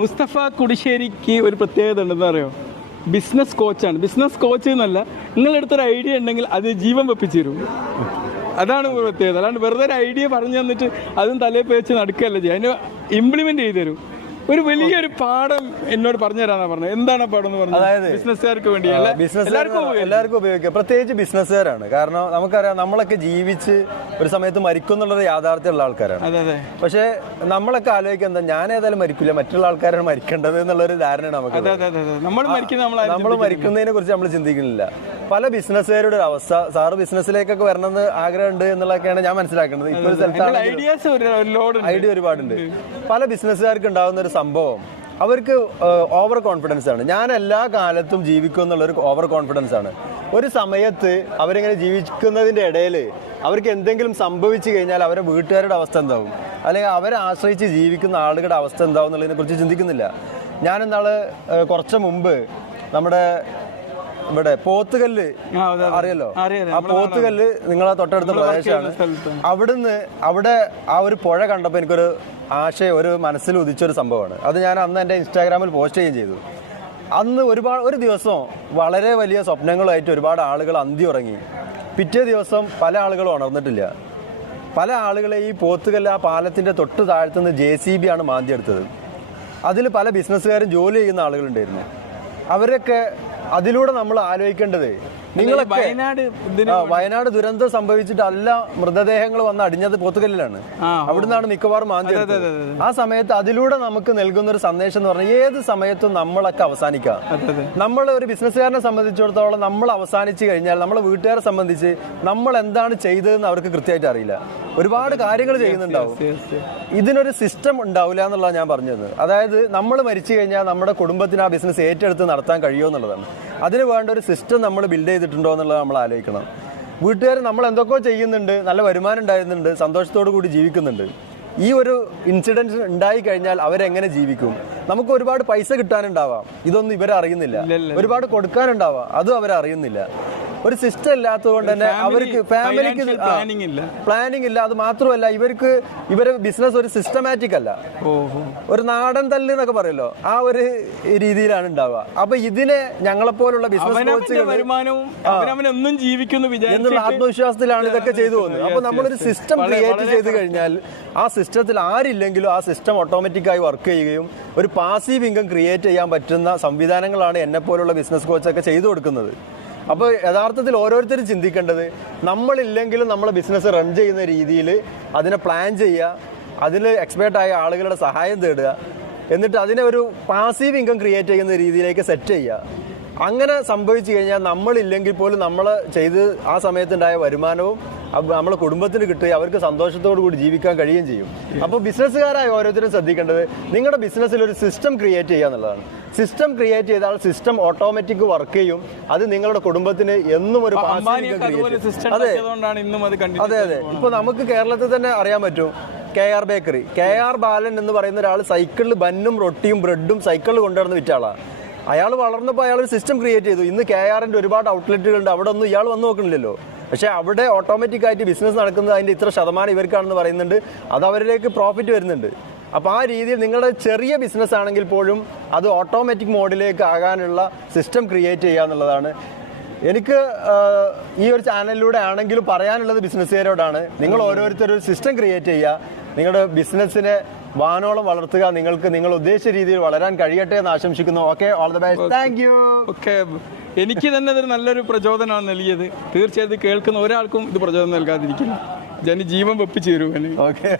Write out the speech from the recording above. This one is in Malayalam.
മുസ്തഫ കുടിശ്ശേരിക്ക് ഒരു പ്രത്യേകത ഉണ്ടെന്ന് അറിയോ? ബിസിനസ് കോച്ചാണ്. ബിസിനസ് കോച്ച് എന്നല്ല, നിങ്ങളെടുത്തൊരു ഐഡിയ ഉണ്ടെങ്കിൽ അത് ജീവൻ വെപ്പിച്ചു തരും. അതാണ് പ്രത്യേകത. അല്ലാണ്ട് വെറുതെ ഒരു ഐഡിയ പറഞ്ഞു തന്നിട്ട് അതും തലയിൽ പേച്ച് നടക്കുകയല്ല ചെയ്യുക. അതിന് ഇംപ്ലിമെന്റ് ചെയ്തു തരും. ഒരു വലിയൊരു പാഠം എന്നോട് പറഞ്ഞു തരാന്നാ പറഞ്ഞത്. എന്താണ് പാഠം എന്ന് പറഞ്ഞത്? അതായത് ബിസിനസ്സുകാർക്ക് വേണ്ടി എല്ലാവർക്കും ഉപയോഗിക്കാം, പ്രത്യേകിച്ച് ബിസിനസ്സുകാരാണ്. കാരണം നമുക്കറിയാം, നമ്മളൊക്കെ ജീവിച്ച് ഒരു സമയത്ത് മരിക്കും എന്നുള്ളത് യാഥാർത്ഥ്യമുള്ള ആൾക്കാരാണ്. പക്ഷെ നമ്മളൊക്കെ ആലോചിക്കുക എന്താ, ഞാൻ ഏതായാലും മരിക്കില്ല, മറ്റുള്ള ആൾക്കാരാണ് മരിക്കേണ്ടത് എന്നുള്ളൊരു ധാരണയാണ് നമുക്ക്. നമ്മൾ മരിക്കുന്നതിനെ കുറിച്ച് നമ്മൾ ചിന്തിക്കുന്നില്ല. പല ബിസിനസ്സുകാരുടെ ഒരു അവസ്ഥ, സാറ് ബിസിനസ്സിലേക്കൊക്കെ വരണമെന്ന് ആഗ്രഹമുണ്ട് എന്നുള്ളതൊക്കെയാണ് ഞാൻ മനസ്സിലാക്കുന്നത്. ഇപ്പോൾ ഐഡിയ ഒരുപാടുണ്ട്. പല ബിസിനസ്സുകാർക്ക് ഉണ്ടാകുന്ന ഒരു സംഭവം, അവർക്ക് ഓവർ കോൺഫിഡൻസ് ആണ്. ഞാൻ എല്ലാ കാലത്തും ജീവിക്കും എന്നുള്ളൊരു ഓവർ കോൺഫിഡൻസ് ആണ്. ഒരു സമയത്ത് അവരിങ്ങനെ ജീവിക്കുന്നതിൻ്റെ ഇടയിൽ അവർക്ക് എന്തെങ്കിലും സംഭവിച്ചു കഴിഞ്ഞാൽ അവരുടെ വീട്ടുകാരുടെ അവസ്ഥ എന്താവും, അല്ലെങ്കിൽ അവരെ ആശ്രയിച്ച് ജീവിക്കുന്ന ആളുകളുടെ അവസ്ഥ എന്താവും എന്നുള്ളതിനെ കുറിച്ച് ചിന്തിക്കുന്നില്ല. ഞാനെന്നാള് കുറച്ച് മുമ്പ് നമ്മുടെ ഇവിടെ പോത്തുകല്ല് അറിയല്ലോ, ആ പോത്തുകല്ല് നിങ്ങളെ തൊട്ടടുത്ത പ്രദേശമാണ്. അവിടെ ആ ഒരു പുഴ കണ്ടപ്പോൾ എനിക്കൊരു ആശയം ഒരു മനസ്സിൽ ഉദിച്ചൊരു സംഭവമാണ്. അത് ഞാൻ അന്ന് എൻ്റെ ഇൻസ്റ്റാഗ്രാമിൽ പോസ്റ്റ് ചെയ്യുകയും ചെയ്തു. അന്ന് ഒരു ദിവസം വളരെ വലിയ സ്വപ്നങ്ങളുമായിട്ട് ഒരുപാട് ആളുകൾ അന്തി ഉറങ്ങി. പിറ്റേ ദിവസം പല ആളുകളും ഉണർന്നിട്ടില്ല. പല ആളുകളെ ഈ പോത്തുകല്ല് ആ പാലത്തിൻ്റെ തൊട്ട് താഴത്തുനിന്ന് JCB ആണ് മാന്തിയെടുത്തത്. അതിൽ പല ബിസിനസ്സുകാരും ജോലി ചെയ്യുന്ന ആളുകളുണ്ടായിരുന്നു. അവരൊക്കെ അതിലൂടെ നമ്മൾ ആലോചിക്കേണ്ടത്, നിങ്ങളൊക്കെ വയനാട് ദുരന്തം സംഭവിച്ചിട്ട് അല്ല മൃതദേഹങ്ങൾ വന്ന് അടിഞ്ഞത് പോത്തുകല്ലിലാണ്. അവിടുന്നാണ് മിക്കവാറും മാന്തിയത്. ആ സമയത്ത് അതിലൂടെ നമുക്ക് നൽകുന്ന ഒരു സന്ദേശം എന്ന് പറഞ്ഞാൽ, ഏത് സമയത്തും നമ്മളൊക്കെ അവസാനിക്കാം. നമ്മൾ ഒരു ബിസിനസ്സുകാരനെ സംബന്ധിച്ചിടത്തോളം നമ്മൾ അവസാനിച്ചു കഴിഞ്ഞാൽ നമ്മളെ വീട്ടുകാരെ സംബന്ധിച്ച് നമ്മൾ എന്താണ് ചെയ്തതെന്ന് അവർക്ക് കൃത്യമായിട്ട് അറിയില്ല. ഒരുപാട് കാര്യങ്ങൾ ചെയ്യുന്നുണ്ടാവും. ഇതിനൊരു സിസ്റ്റം ഉണ്ടാവില്ല എന്നുള്ളതാണ് ഞാൻ പറഞ്ഞത്. അതായത് നമ്മൾ മരിച്ചു കഴിഞ്ഞാൽ നമ്മുടെ കുടുംബത്തിന് ആ ബിസിനസ് ഏറ്റെടുത്ത് നടത്താൻ കഴിയുമോ എന്നുള്ളതാണ്. അതിന് വേണ്ട ഒരു സിസ്റ്റം നമ്മൾ ബിൽഡ് ചെയ്തിട്ടുണ്ടോ എന്നുള്ളത് നമ്മൾ ആലോചിക്കണം. വീട്ടുകാർ നമ്മൾ എന്തൊക്കെയോ ചെയ്യുന്നുണ്ട്, നല്ല വരുമാനം ഉണ്ടായിരുന്നുണ്ട്, സന്തോഷത്തോടു കൂടി ജീവിക്കുന്നുണ്ട്. ഈ ഒരു ഇൻസിഡൻസ് ഉണ്ടായി കഴിഞ്ഞാൽ അവരെങ്ങനെ ജീവിക്കും? നമുക്ക് ഒരുപാട് പൈസ കിട്ടാനുണ്ടാവാം, ഇതൊന്നും ഇവരറിയുന്നില്ല. ഒരുപാട് കൊടുക്കാനുണ്ടാവാം, അതും അവരറിയുന്നില്ല. ഒരു സിസ്റ്റം ഇല്ലാത്തത് കൊണ്ട് തന്നെ അവർക്ക് ഫാമിലിക്ക് പ്ലാനിങ് ഇല്ല. അത് മാത്രമല്ല, ഇവരെ ബിസിനസ് ഒരു സിസ്റ്റമാറ്റിക് അല്ല, ഒരു നാടൻ തല്ല് എന്നൊക്കെ പറയല്ലോ, ആ ഒരു രീതിയിലാണ് ഉണ്ടാവുക. അപ്പൊ ഇതിനെ ഞങ്ങളെപ്പോലുള്ള ബിസിനസ് കോച്ചുകൾ എന്നുള്ള ആത്മവിശ്വാസത്തിലാണ് ഇതൊക്കെ ചെയ്തു പോകുന്നത്. അപ്പൊ നമ്മളൊരു സിസ്റ്റം ക്രിയേറ്റ് ചെയ്ത് കഴിഞ്ഞാൽ ആ സിസ്റ്റത്തിൽ ആരില്ലെങ്കിലും ആ സിസ്റ്റം ഓട്ടോമാറ്റിക്കായി വർക്ക് ചെയ്യുകയും ഒരു പാസീവ് ഇൻകം ക്രിയേറ്റ് ചെയ്യാൻ പറ്റുന്ന സംവിധാനങ്ങളാണ് എന്നെപ്പോലുള്ള ബിസിനസ് കോച്ചൊക്കെ ചെയ്തു കൊടുക്കുന്നത്. അപ്പോൾ യഥാർത്ഥത്തിൽ ഓരോരുത്തരും ചിന്തിക്കേണ്ടത്, നമ്മളില്ലെങ്കിലും നമ്മളെ ബിസിനസ് റൺ ചെയ്യുന്ന രീതിയിൽ അതിനെ പ്ലാൻ ചെയ്യുക, അതിൽ എക്സ്പേർട്ടായ ആളുകളുടെ സഹായം തേടുക, എന്നിട്ട് അതിനെ ഒരു പാസീവ് ഇൻകം ക്രിയേറ്റ് ചെയ്യുന്ന രീതിയിലേക്ക് സെറ്റ് ചെയ്യുക. അങ്ങനെ സംഭവിച്ചു കഴിഞ്ഞാൽ നമ്മളില്ലെങ്കിൽ പോലും നമ്മൾ ചെയ്ത് ആ സമയത്തുണ്ടായ വരുമാനവും നമ്മളെ കുടുംബത്തിന് കിട്ടുകയും അവർക്ക് സന്തോഷത്തോടു കൂടി ജീവിക്കാൻ കഴിയുകയും ചെയ്യും. അപ്പോൾ ബിസിനസ്സുകാരായ ഓരോരുത്തരും ശ്രദ്ധിക്കേണ്ടത്, നിങ്ങളുടെ ബിസിനസ്സിൽ ഒരു സിസ്റ്റം ക്രിയേറ്റ് ചെയ്യുക എന്നുള്ളതാണ്. സിസ്റ്റം ക്രിയേറ്റ് ചെയ്താൽ സിസ്റ്റം ഓട്ടോമാറ്റിക് വർക്ക് ചെയ്യും. അത് നിങ്ങളുടെ കുടുംബത്തിന് എന്നും ഒരു അതെ. ഇപ്പൊ നമുക്ക് കേരളത്തിൽ തന്നെ അറിയാൻ പറ്റും, KR ബേക്കറി, KR ബാലൻ എന്ന് പറയുന്ന ഒരാൾ സൈക്കിളിൽ ബന്നും റൊട്ടിയും ബ്രെഡും സൈക്കിളിൽ കൊണ്ടുവന്ന് വിറ്റ ആളാണ്. അയാൾ വളർന്നപ്പോൾ അയാൾ ഒരു സിസ്റ്റം ക്രിയേറ്റ് ചെയ്തു. ഇന്ന് KRന്റെ ഒരുപാട് ഔട്ട്ലെറ്റുകളുണ്ട്, അവിടെ ഒന്നും ഇയാൾ വന്ന് നോക്കണില്ലല്ലോ. പക്ഷേ അവിടെ ഓട്ടോമാറ്റിക്കായിട്ട് ബിസിനസ് നടക്കുന്നത് അതിൻ്റെ ഇത്ര ശതമാനം ഇവർക്കാണെന്ന് പറയുന്നുണ്ട്. അത് അവരിലേക്ക് പ്രോഫിറ്റ് വരുന്നുണ്ട്. അപ്പോൾ ആ രീതിയിൽ നിങ്ങളുടെ ചെറിയ ബിസിനസ് ആണെങ്കിൽ പോലും അത് ഓട്ടോമാറ്റിക് മോഡിലേക്ക് ആകാനുള്ള സിസ്റ്റം ക്രിയേറ്റ് ചെയ്യുക എന്നുള്ളതാണ് എനിക്ക് ഈ ഒരു ചാനലിലൂടെ ആണെങ്കിലും പറയാനുള്ളത്. ബിസിനസ്സുകാരോടാണ്, നിങ്ങൾ ഓരോരുത്തരും ഒരു സിസ്റ്റം ക്രിയേറ്റ് ചെയ്യുക, നിങ്ങളുടെ ബിസിനസ്സിനെ വാനോളം വളർത്തുക, നിങ്ങൾക്ക് നിങ്ങൾ ഉദ്ദേശിച്ച രീതിയിൽ വളരാൻ കഴിയട്ടെ എന്ന് ആശംസിക്കുന്നു. Okay, all the best, thank you. Okay, എനിക്ക് തന്നെ ഇതൊരു നല്ലൊരു പ്രചോദനമാണ് നൽകിയത്. തീർച്ചയായിട്ടും കേൾക്കുന്ന ഒരാൾക്കും ഇത് പ്രചോദനം നൽകാതിരിക്കില്ല. ജീവൻ വെപ്പിച്ചു തരുവാൻ. ഓക്കെ.